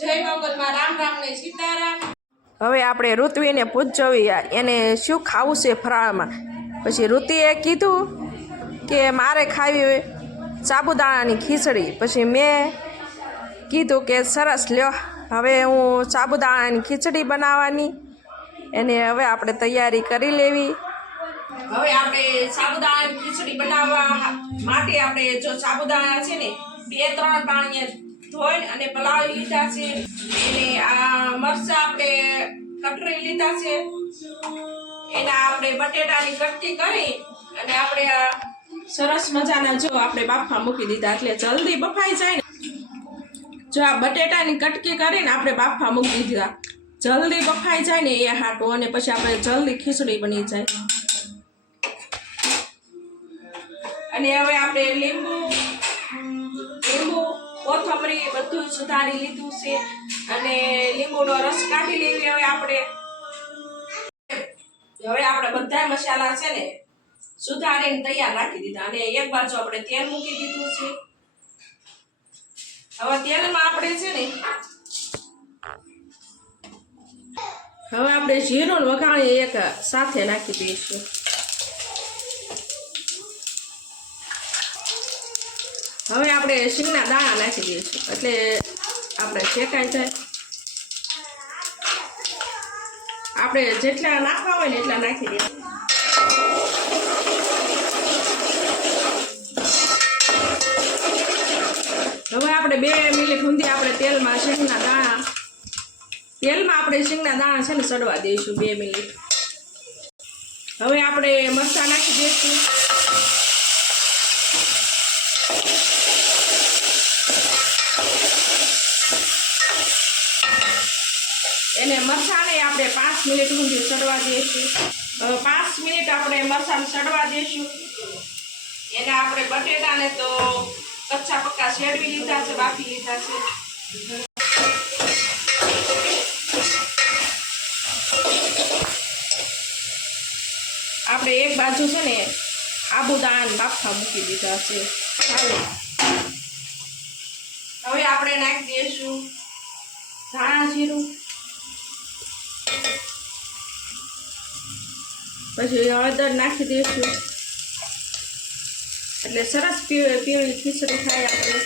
જય મંગલમાં રામ રામ ને સીતારામ। હવે આપણે ઋત્વીને પૂછવી એને શું ખાવું છે ફરાળમાં। પછી ઋતિએ કીધું કે મારે ખાવી સાબુદાણાની ખીચડી। પછી મેં કીધું કે સરસ લ્યો, હવે હું સાબુદાણાની ખીચડી બનાવવાની એને હવે આપણે તૈયારી કરી લેવી। હવે આપણે સાબુદાણાની ખીચડી બનાવવા માટે આપણે જો સાબુદાણા છે ને 2-3 પાણીએ ધોઈ અને પલાળી લીધા છે। એને આ મરચાં આપણે કટરી લીધા છે। એના આપણે બટેટાની કટકી કરી અને આપણે સરસ મજાના જો આપણે બાફા મૂકી દીધા એટલે જલ્દી બફાઈ જાય ને। જો આ બટેટાની કટકી કરીને આપણે બાફા મૂકી દીધા, જલ્દી બફાઈ જાય ને એ હાટું, અને પછી આપણે જલ્દી ખીચડી બની જાય। અને હવે આપણે લીંબુ કોથમરી બધું સુધારી લીધું છે અને લીંબુનો રસ કાઢી લેવી। હવે આપણે બધા મસાલા છે ને સુધારીને તૈયાર રાખી દીધા અને એક બાજુ આપણે તેલ મૂકી દીધું છે। હવે તેલમાં આપણે છે ને હવે આપણે જીરું વઘાણી એક સાથે નાખી દઈશું। હવે આપણે શીંગના દાણા નાખી દઈશું એટલે આપણે શેકાઈ જાય। આપણે જેટલા નાખવા હોય ને એટલા નાખી દઈશું। હવે આપણે 2 મિનિટ સુધી આપણે તેલમાં શીંગના દાણા છે ને સડવા દઈશું 2 મિનિટ। હવે આપણે મરચાં નાખી દઈશું। એને મરચાંને આપણે 5 મિનિટ સુધી સડવા દઈશું। 5 મિનિટ આપણે મરચાંને સડવા દઈશું। એને આપણે બટેટાને તો કચ્ચા પક્કા શેરવી લીધા છે, બાફી લીધા છે। આપણે એક બાજુ છે ને સાબુદાણા બાફા મૂકી દીધા છે। હવે આપણે નાખી દઈશું ધાણા જીરું, પછી હળદર નાખી દઈશું એટલે સરસ પીળી ખીચડી થાય। આપણે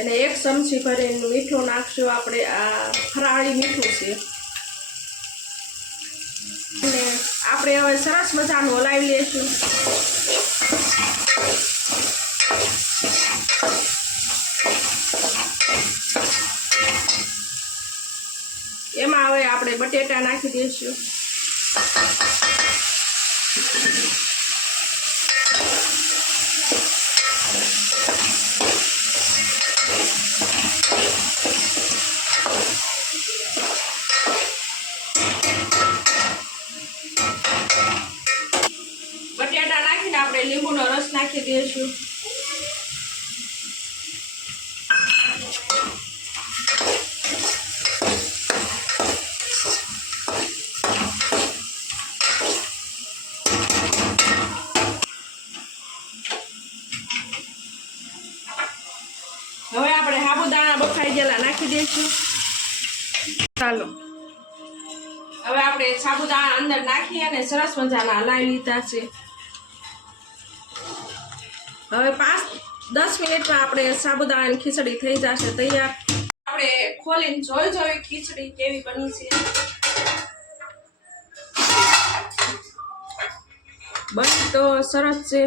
એને 1 ચમચી ભરીને મીઠું નાખશું। આપણે આ ફરાળી મીઠું છે અને આપણે હવે સરસ મજાનું હલાવી લઈશું। એમાં હવે આપણે બટેટા નાખી દઈશું। બટેટા નાખીને આપણે લીંબુનો રસ નાખી દઈશું। હવે આપણે સાબુદાણા બફાઈ ગયેલા નાખી દઈશું। ચાલો હવે આપણે સાબુદાણા અંદર નાખી અને સરસ મજાના હલાવી લીધા છે। હવે 5-10 મિનિટમાં આપણે સાબુદાણાની ખીચડી થઈ જશે તૈયાર। આપણે ખોલીને જોઈ ખીચડી કેવી બની છે। બની તો સરસ છે।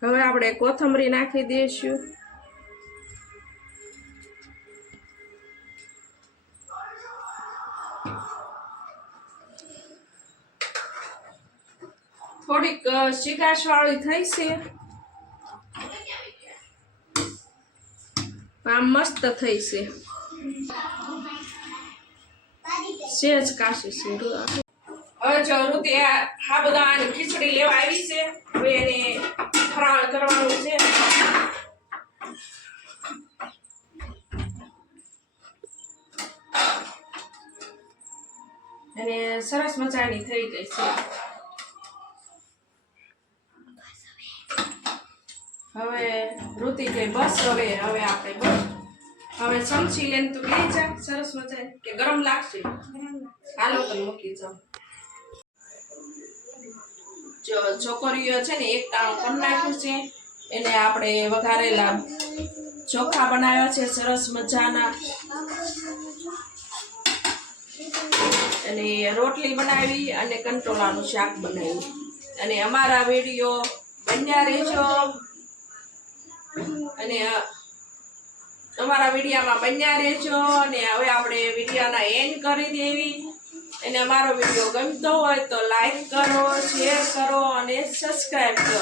હવે આપણે કોથમરી નાખી દઈશું। થોડીક શીકાશ વાળી થઈ છે, આમ મસ્ત થઈ છે, સેજ કાશી છે। હવે જો ઋતિ સાબુદાણાની ખીચડી લેવા આવી છે। હવે એને ફરાળ કરવાનું છે। અને સરસ મજાની થઈ ગઈ છે। હવે ઋતિ કે બસ હવે આપણે બસ હવે સમસી લઈને તું લઈ જા સરસ મજા કે ગરમ લાગશે હાલો તો મૂકી જાઉં જો છોકરીઓ છે ને એક ટાણું કરી નાખ્યું છે એને આપણે વઘારેલા ચોખા બનાવ્યા છે સરસ મજાના અને રોટલી બનાવી અને કંટોળાનું શાક બનાવ્યું અને અમારા વિડીયો બન્યા રહેજો અને અમારા વિડીયામાં બન્યા રહેજો અને હવે આપણે વિડીયોના એન્ડ કરી દેવી અને અમારો વિડીયો ગમતો હોય તો લાઈક કરો શેર કરો અને સબસ્ક્રાઈબ કરો